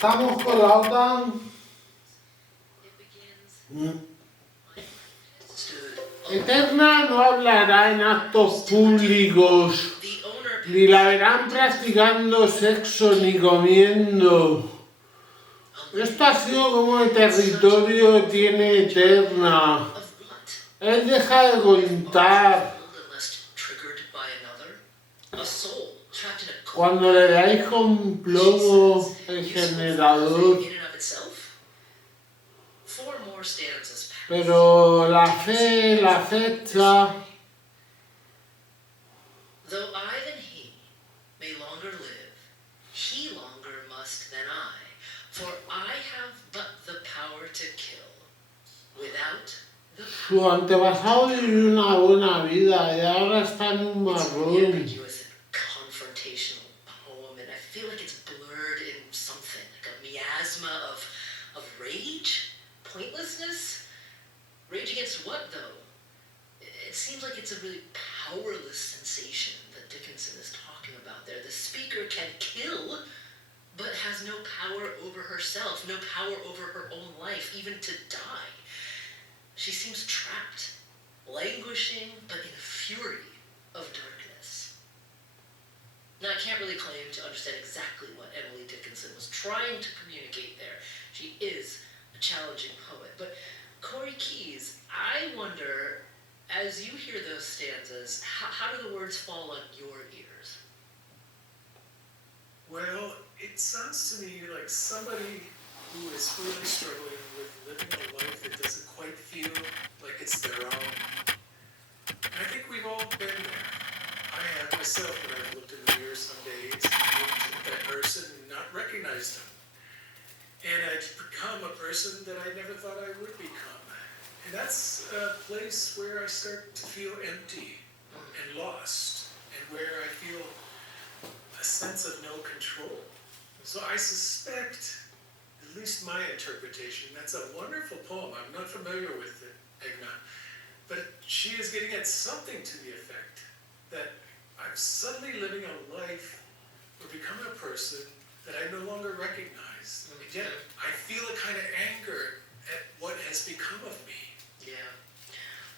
Estamos con la OTAN. Eterna no hablará en actos públicos, ni la verán practicando sexo ni comiendo. Esto ha sido como el territorio tiene Eterna. Él deja de contar. Cuando le dais con plomo el generador. Pero la fe, la fecha. Though I than he may longer live, he longer must than I, for I have but the power to kill, without the Su antepasado vivió una buena vida y ahora está en un It's marrón. ambiguous and confrontational poem, and I feel like it's blurred in something, like a miasma of rage, pointlessness. Rage against what, though? It seems like it's a really powerless sensation that Dickinson is talking about there. The speaker can kill, but has no power over herself, no power over her own life, even to die. She seems trapped, languishing, but in a fury of darkness. Now, I can't really claim to understand exactly what Emily Dickinson was trying to communicate there. She is a challenging poet, but Corey Keyes, I wonder, as you hear those stanzas, how do the words fall on your ears? Well, it sounds to me like somebody who is really struggling with living a life that doesn't quite feel like it's their own. And I think we've all been there. I have myself when I've looked in the mirror some days, looked at that person and not recognized them. And I'd become a person that I never thought I would become. And that's a place where I start to feel empty and lost, and where I feel a sense of no control. So I suspect, at least my interpretation, that's a wonderful poem. I'm not familiar with it, Egna, but she is getting at something to the effect that I'm suddenly living a life or becoming a person that I no longer recognize. And yet I feel a kind of anger at what has become of me. Yeah.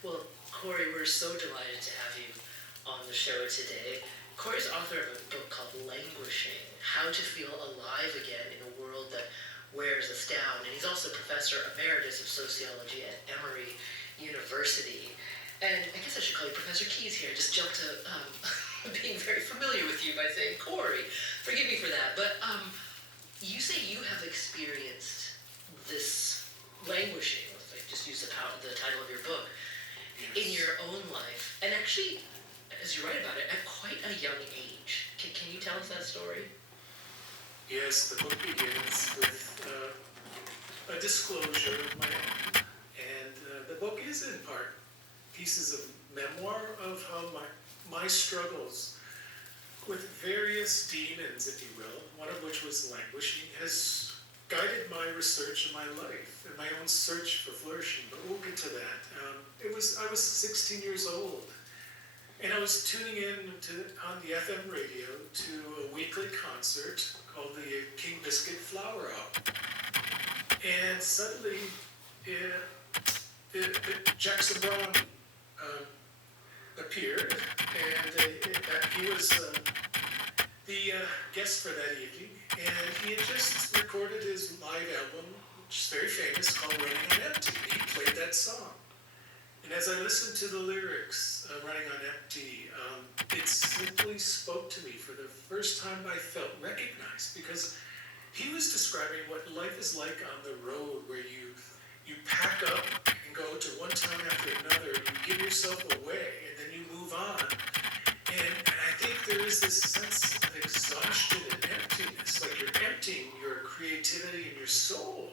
Well, Corey, we're so delighted to have you on the show today. Corey's author of a book called Languishing, How to Feel Alive Again in a World That Wears Us Down. And he's also Professor Emeritus of Sociology at Emory University. And I guess I should call you Professor Keyes here. I just jumped to being very familiar with you by saying Corey. Forgive me for that. But you say you have experienced this languishing, if I just use the title of your book, in your own life. And actually, as you write about it, at quite a young age. Can you tell us that story? Yes, the book begins with a disclosure of my own. And the book is in part pieces of memoir of how my struggles with various demons, if you will, one of which was languishing, has guided my research in my life and my own search for flourishing. But we'll get to that. I was 16 years old, and I was tuning in on the FM radio to a weekly concert called the King Biscuit Flower Hour. And suddenly, Jackson Brown appeared, and he was the guest for that evening, and he had just recorded his live album, which is very famous, called Running on Empty. He played that song. And as I listened to the lyrics, Running on Empty, it simply spoke to me. For the first time I felt recognized, because he was describing what life is like on the road, where you pack up and go to one town after another, you give yourself away, and then you move on. And I think there is this sense of exhaustion and emptiness, like you're emptying your creativity and your soul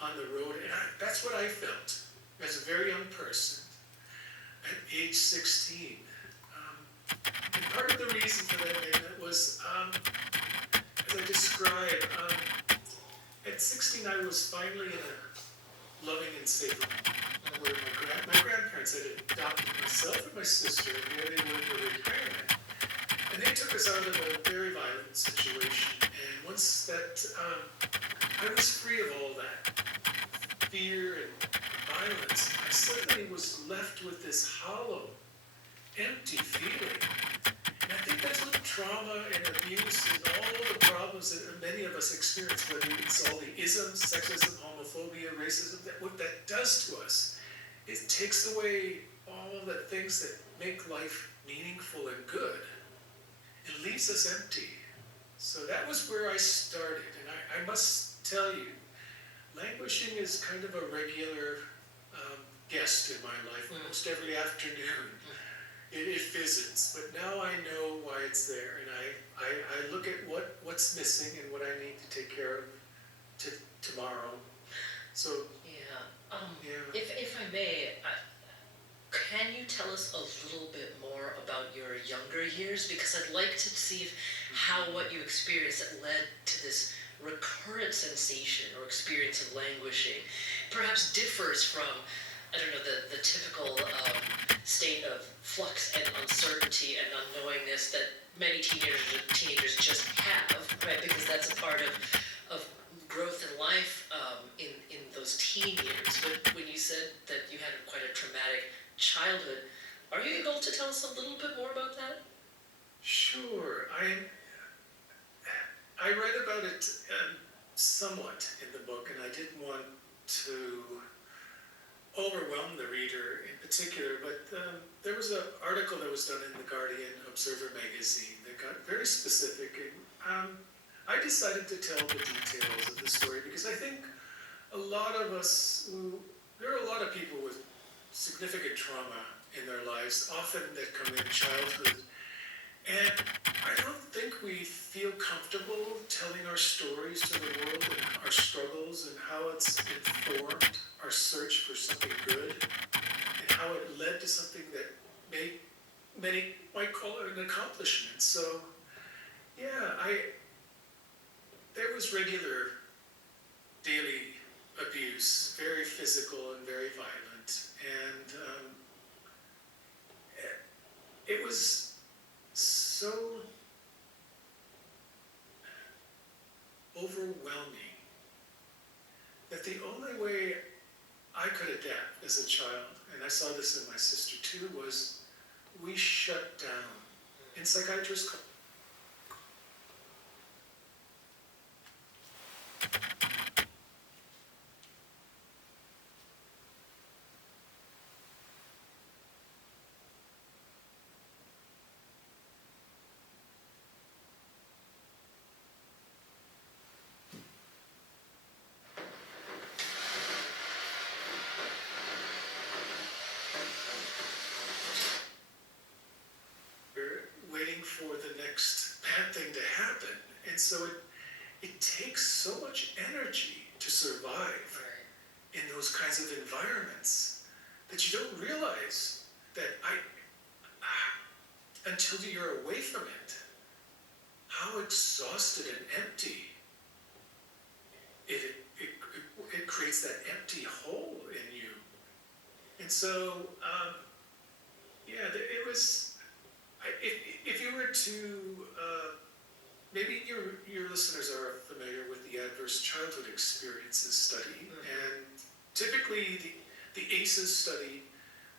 on the road. And that's what I felt as a very young person at age 16. And part of the reason for that was, as I described, at 16 I was finally in a loving and safe home, where my grandparents had adopted myself and my sister, and where they were in retirement. And they took us out of a very violent situation. And once that I was free of all that fear and violence. I suddenly was left with this hollow, empty feeling. And I think that's what trauma and abuse and all the problems that many of us experience, whether it's all the isms, sexism, homophobia, racism, what that does to us, it takes away all the things that make life meaningful and good. It leaves us empty. So that was where I started. And I must tell you, languishing is kind of a regular guest in my life. Almost every afternoon it visits. But now I know why it's there. And I look at what's missing and what I need to take care of tomorrow. So, yeah. If I may, can you tell us a little bit more about your younger years? Because I'd like to see how what you experienced that led to this recurrent sensation or experience of languishing perhaps differs from, I don't know, the typical state of flux and uncertainty and unknowingness that many teenagers just have, right? Because that's a part of growth in life in those teen years. But when you said that you had quite a traumatic childhood, are you able to tell us a little bit more about that? Sure. I read about it somewhat in the book, and I didn't want to overwhelm the reader in particular, but there was an article that was done in the Guardian Observer magazine that got very specific, and I decided to tell the details of the story because I think a lot of us, there are a lot of people with significant trauma in their lives, often that come in childhood. And I don't think we feel comfortable telling our stories to the world and our struggles and how it's informed our search for something good and how it led to something that many might call it an accomplishment. So, yeah, there was regular daily abuse, very physical and very violent, and it was so overwhelming that the only way I could adapt as a child, and I saw this in my sister too, was we shut down. And psychiatrists call waiting for the next bad thing to happen. And so it takes so much energy to survive in those kinds of environments that you don't realize that until you're away from it, how exhausted and empty it creates that empty hole in you. And so, it was. If you were to, maybe your listeners are familiar with the Adverse Childhood Experiences study, and typically the ACEs study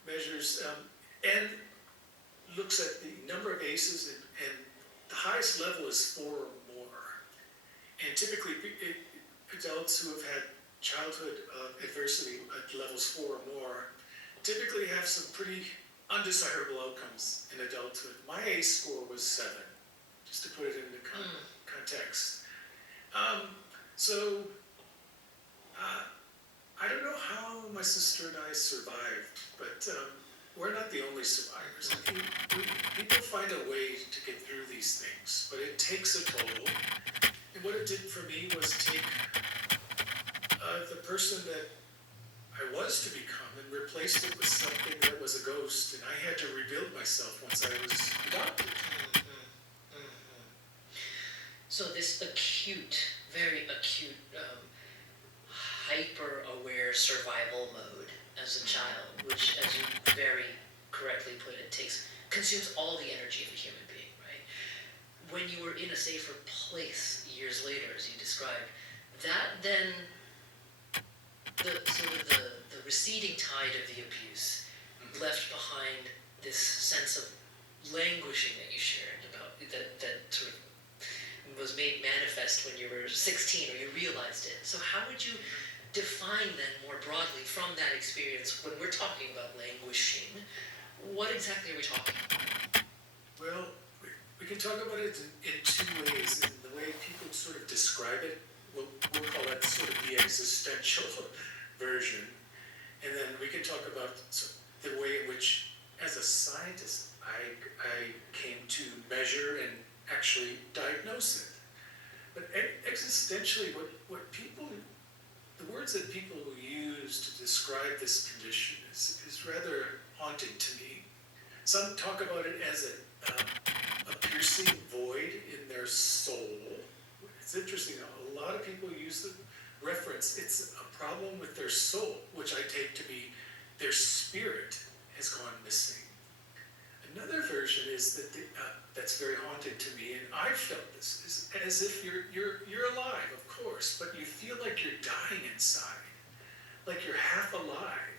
measures and looks at the number of ACEs, and the highest level is 4 or more. And typically adults who have had childhood adversity at levels 4 or more typically have some pretty undesirable outcomes in adulthood. My ACE score was 7, just to put it into context. I don't know how my sister and I survived, but we're not the only survivors. People find a way to get through these things, but it takes a toll. And what it did for me was take the person that I was to become and replaced it with something that was a ghost, and I had to rebuild myself once I was adopted. So this acute, very acute, hyper-aware survival mode as a child, which, as you very correctly put it, consumes all the energy of a human being, right? When you were in a safer place years later, as you described, that then the receding tide of the abuse left behind this sense of languishing that you shared about that sort of was made manifest when you were 16 or you realized it. So how would you define then more broadly from that experience when we're talking about languishing? What exactly are we talking about? Well, we can talk about it in two ways. In the way people sort of describe it, we'll call that sort of the existential version. And then we can talk about the way in which, as a scientist, I came to measure and actually diagnose it. But existentially, what people, the words that people use to describe this condition is rather haunting to me. Some talk about it as a piercing void in their soul. It's interesting, a lot of people use the reference, it's a problem with their soul, which I take to be their spirit has gone missing. Another version is that that's very haunting to me, and I felt this, is as if you're alive, of course, but you feel like you're dying inside, like you're half alive,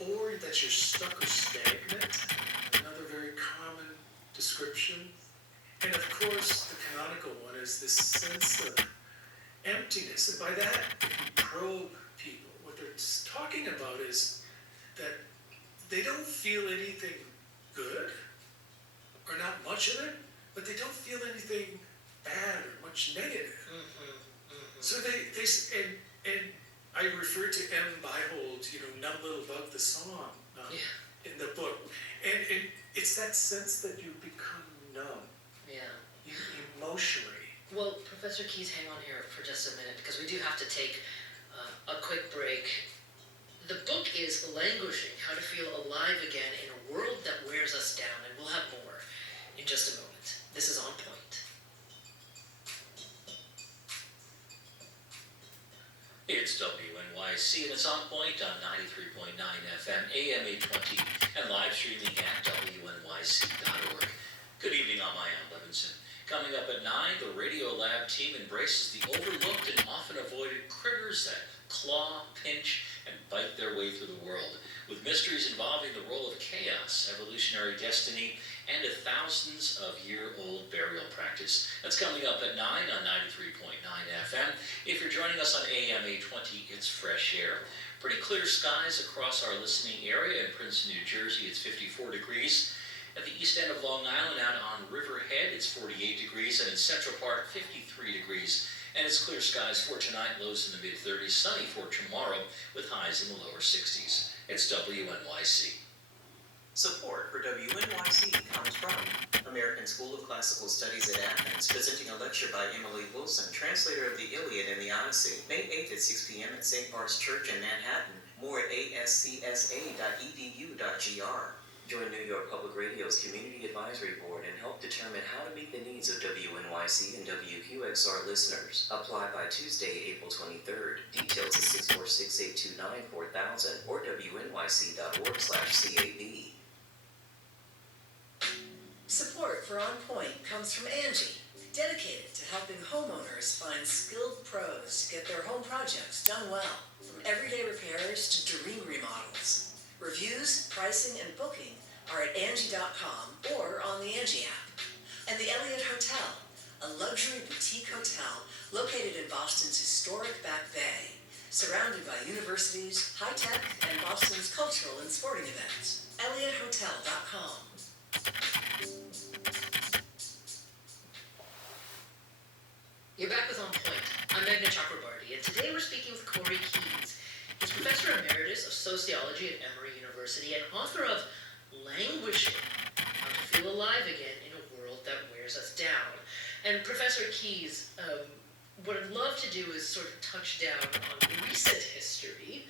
or that you're stuck or stagnant. Another very common description, and of course, the canonical one is this sense of emptiness. And by that, if you probe people, what they're talking about is that they don't feel anything good, or not much of it, but they don't feel anything bad or much negative. So and I refer to M. Byhold's, Numb Little Bug, the song in the book, and it's that sense that you become numb, emotionally. Well, Professor Keyes, hang on here for just a minute, because we do have to take a quick break. The book is Languishing, How to Feel Alive Again in a World That Wears Us Down, and we'll have more in just a moment. This is On Point. It's WNYC, and it's On Point on 93.9 FM, AM 820, and live streaming at WNYC.org. Good evening, I'm Ian Levinson. Coming up at 9, the Radio Lab team embraces the overlooked and often avoided critters that claw, pinch, and bite their way through the world, with mysteries involving the role of chaos, evolutionary destiny, and a thousands-of-year-old burial practice. That's coming up at 9 on 93.9 FM. If you're joining us on AM 820, it's fresh air. Pretty clear skies across our listening area. In Princeton, New Jersey, it's 54 degrees. At the east end of Long Island, out on Riverhead, it's 48 degrees, and in Central Park, 53 degrees. And it's clear skies for tonight, lows in the mid-30s, sunny for tomorrow, with highs in the lower 60s. It's WNYC. Support for WNYC comes from American School of Classical Studies at Athens, presenting a lecture by Emily Wilson, translator of the Iliad and the Odyssey, May 8th at 6 p.m. at St. Bart's Church in Manhattan. More at ascsa.edu.gr. Join New York Public Radio's Community Advisory Board and help determine how to meet the needs of WNYC and WQXR listeners. Apply by Tuesday, April 23rd. Details at 646-829-4000 or wnyc.org/CAB. Support for On Point comes from Angie, dedicated to helping homeowners find skilled pros to get their home projects done well. From everyday repairs to dream remodels. Reviews, pricing, and booking are at Angie.com or on the Angie app. And the Elliott Hotel, a luxury boutique hotel located in Boston's historic Back Bay, surrounded by universities, high tech, and Boston's cultural and sporting events. ElliottHotel.com. You're back with On Point. I'm Meghna Chakrabarty, and today we're speaking with Corey Keyes. He's Professor Emeritus of Sociology at Emory University and author of Languishing, How to Feel Alive Again in a World That Wears Us Down. And Professor Keyes, what I'd love to do is sort of touch down on recent history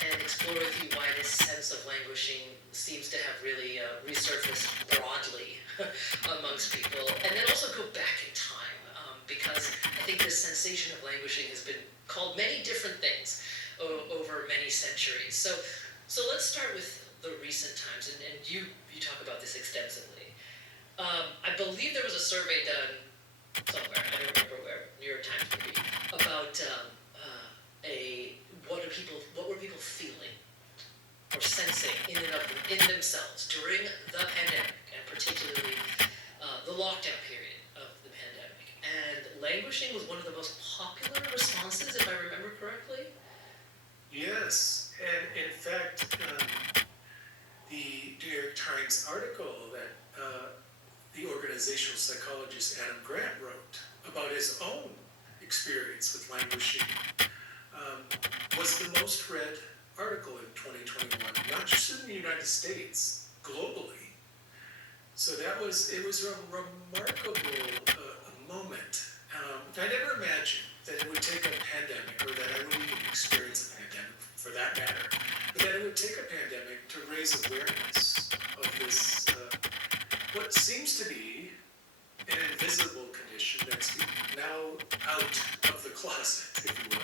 and explore with you why this sense of languishing seems to have really resurfaced broadly amongst people, and then also go back in time, because I think this sensation of languishing has been called many different things over many centuries. So let's start with the recent times, and you talk about this extensively. I believe there was a survey done somewhere, I don't remember where, New York Times maybe, languishing was the most read article in 2021, not just in the United States, globally. So it was a remarkable moment. I never imagined that it would take a pandemic, or that I would even experience a pandemic for that matter, but that it would take a pandemic to raise awareness of this, what seems to be an invisible condition that's now out of the closet, if you will.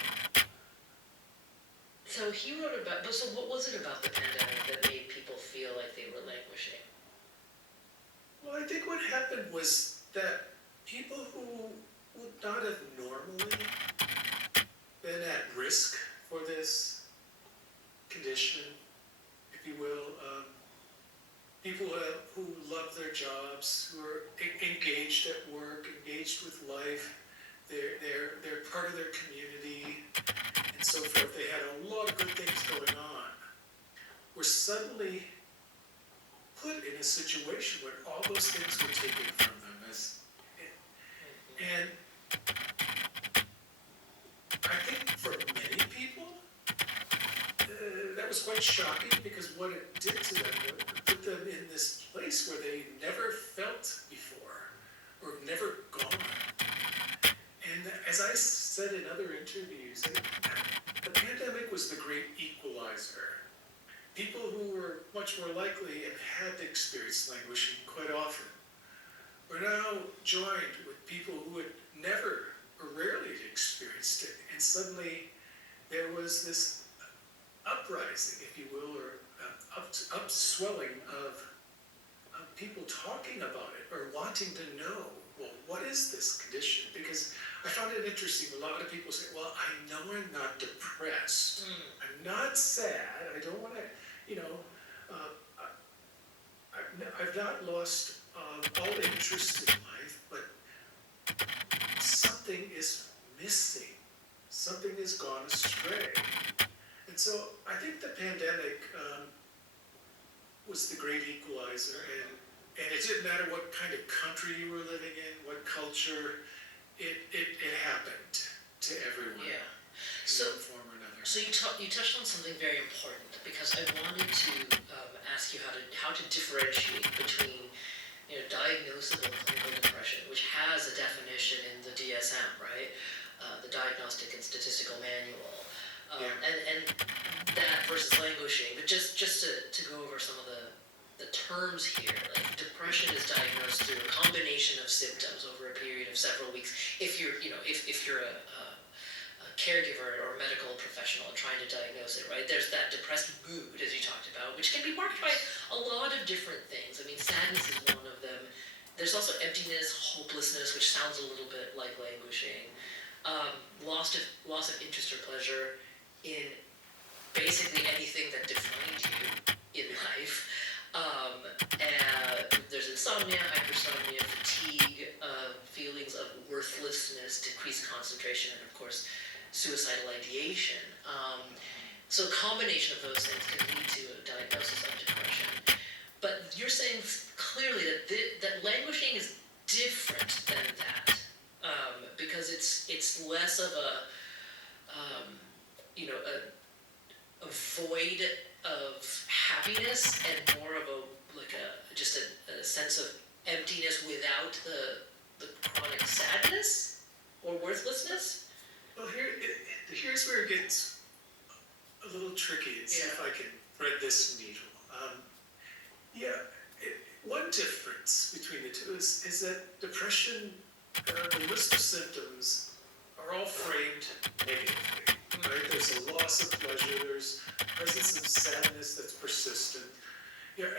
So he wrote about, but so what was it about the pandemic that made people feel like they were languishing? Well, I think what happened was that people who would not have normally been at risk for this condition, if you will, people who love their jobs, who are engaged at work, engaged with life, they're part of their community, and so forth. They had a lot of good things going on. Were suddenly put in a situation where all those things were taken from them, and I think for many people that was quite shocking, because what it did to them, it put them in this place where they never felt before, or never gone. And as I said in other interviews, the pandemic was the great equalizer. People who were much more likely and had experienced languishing quite often were now joined with people who had never or rarely experienced it. And suddenly there was this uprising, if you will, or upswelling of people talking about it or wanting to know, well, what is this condition? Because I found it interesting. A lot of people say, well, I know I'm not depressed. I'm not sad. I don't want to, I've not lost all interest in life, but something is missing. Something has gone astray. And so I think the pandemic was the great equalizer, and it didn't matter what kind of country you were living in, what culture, it happened to everyone. Yeah. In So, one form or another. so you touched on something very important, because I wanted to ask you how to differentiate between diagnosable clinical depression, which has a definition in the DSM, right? The Diagnostic and Statistical Manual, and that versus languishing. But just to go over some of the terms here, like depression is diagnosed through a combination of symptoms over a period of several weeks. If you're a caregiver or medical professional trying to diagnose it, right? There's that depressed mood, as you talked about, which can be marked by a lot of different things. I mean, sadness is one of them. There's also emptiness, hopelessness, which sounds a little bit like languishing. Loss of interest or pleasure in basically anything that defined you in life. And there's insomnia, hypersomnia, fatigue, feelings of worthlessness, decreased concentration, and of course, suicidal ideation. So a combination of those things can lead to a diagnosis of depression. But you're saying clearly that languishing is different than that, because it's less of a void of happiness and more of a sense of emptiness without the chronic sadness or worthlessness. Well, here's where it gets a little tricky, and see if I can thread this needle. One difference between the two is that depression, the list of symptoms are all framed negatively, right? There's a loss of pleasure, there's presence of sadness that's persistent. Your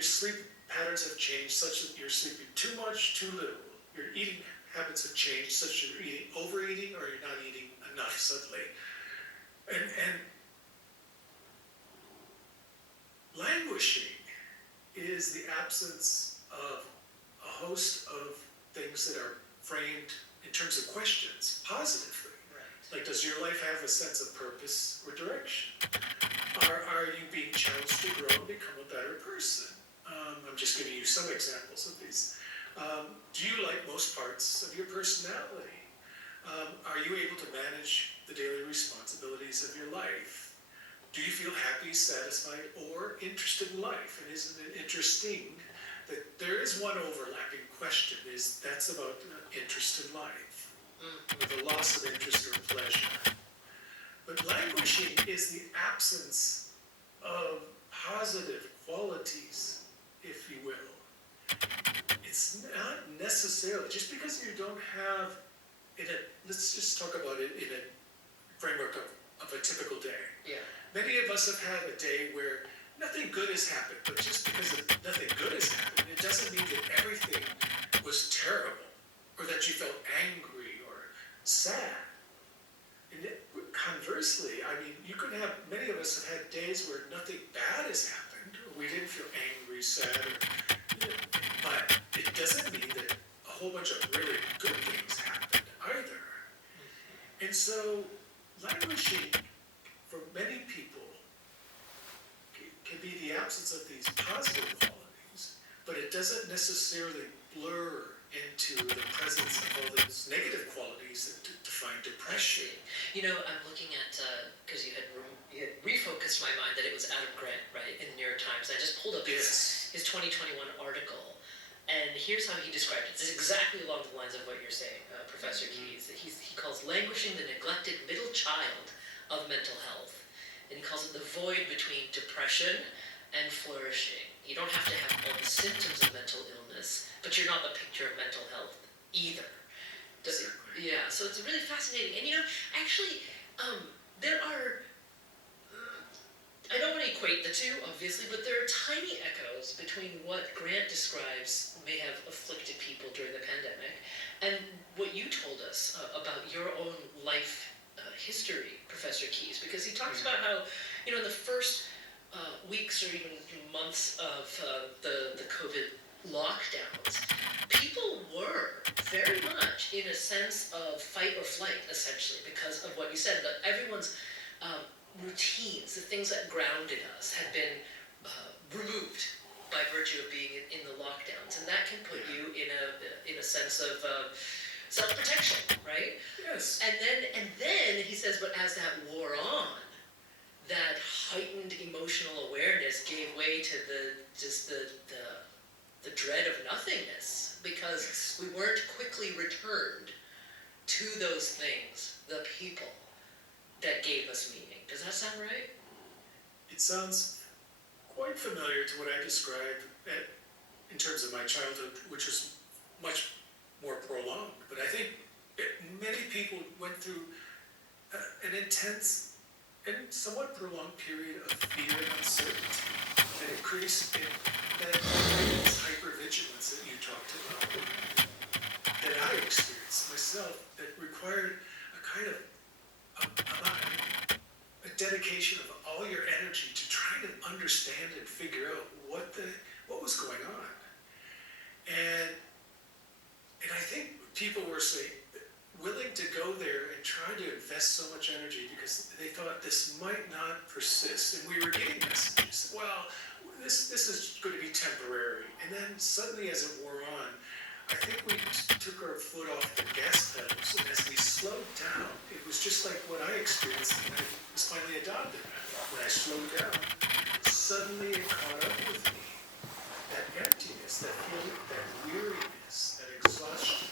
sleep patterns have changed such that you're sleeping too much, too little. Your eating habits have changed such that you're overeating or you're not eating enough suddenly. And languishing is the absence of a host of things that are framed in terms of questions, positively. Right. Like, does your life have a sense of purpose or direction? Are you being challenged to grow and become a better person? I'm just giving you some examples of these. Do you like most parts of your personality? Are you able to manage the daily responsibilities of your life? Do you feel happy, satisfied, or interested in life? And isn't it interesting that there is one overlapping question, that's about interest in life, or the loss of interest or pleasure. But languishing is the absence of positive qualities, if you will. It's not necessarily, just because you don't have, let's just talk about it in a framework of a typical day. Yeah. Many of us have had a day where nothing good has happened, but just because nothing good has happened, it doesn't mean that everything was terrible, or that you felt angry or sad. And conversely, I mean, many of us have had days where nothing bad has happened, or we didn't feel angry, sad, but it doesn't mean that a whole bunch of really good things happened either. And so, languishing for many people can be the absence of these positive qualities, but it doesn't necessarily blur into the presence of all those negative qualities that define depression. You know, I'm looking at, because you had refocused my mind that it was Adam Grant, right, in the New York Times. I just pulled up his 2021 article, and here's how he described it. It's exactly along the lines of what you're saying, Professor Keyes. He calls languishing the neglected middle child of mental health. And he calls it the void between depression and flourishing. You don't have to have all the symptoms of mental illness, but you're not the picture of mental health either. Exactly. Yeah, so it's really fascinating. And you know, actually, there are, I don't want to equate the two, obviously, but there are tiny echoes between what Grant describes may have afflicted people during the pandemic and what you told us about your own life history, Professor Keyes, because he talks about how, you know, in the first weeks or even months of the COVID lockdowns, people were very much in a sense of fight or flight, essentially, because of what you said, that everyone's routines, the things that grounded us, had been removed by virtue of being in the lockdowns, and that can put you in a sense of self-protection, right? Yes. And then he says, but as that wore on, that heightened emotional awareness gave way to the dread of nothingness, because we weren't quickly returned to those things, the people that gave us meaning. Does that sound right? It sounds quite familiar to what I described in terms of my childhood, which was much more prolonged. But I think many people went through an intense and somewhat prolonged period of fear and uncertainty that increased in that hypervigilance that you talked about, that I experienced myself, that required a kind of a dedication of all your energy to try to understand and figure out what was going on. And I think people were willing to go there and try to invest so much energy because they thought this might not persist. And we were getting messages, well, this is going to be temporary. And then suddenly as it wore on, I think we took our foot off the gas pedals, and as we slowed down, it was just like what I experienced when I was finally adopted. When I slowed down, suddenly it caught up with me. That emptiness, that feeling, that weariness, that exhaustion.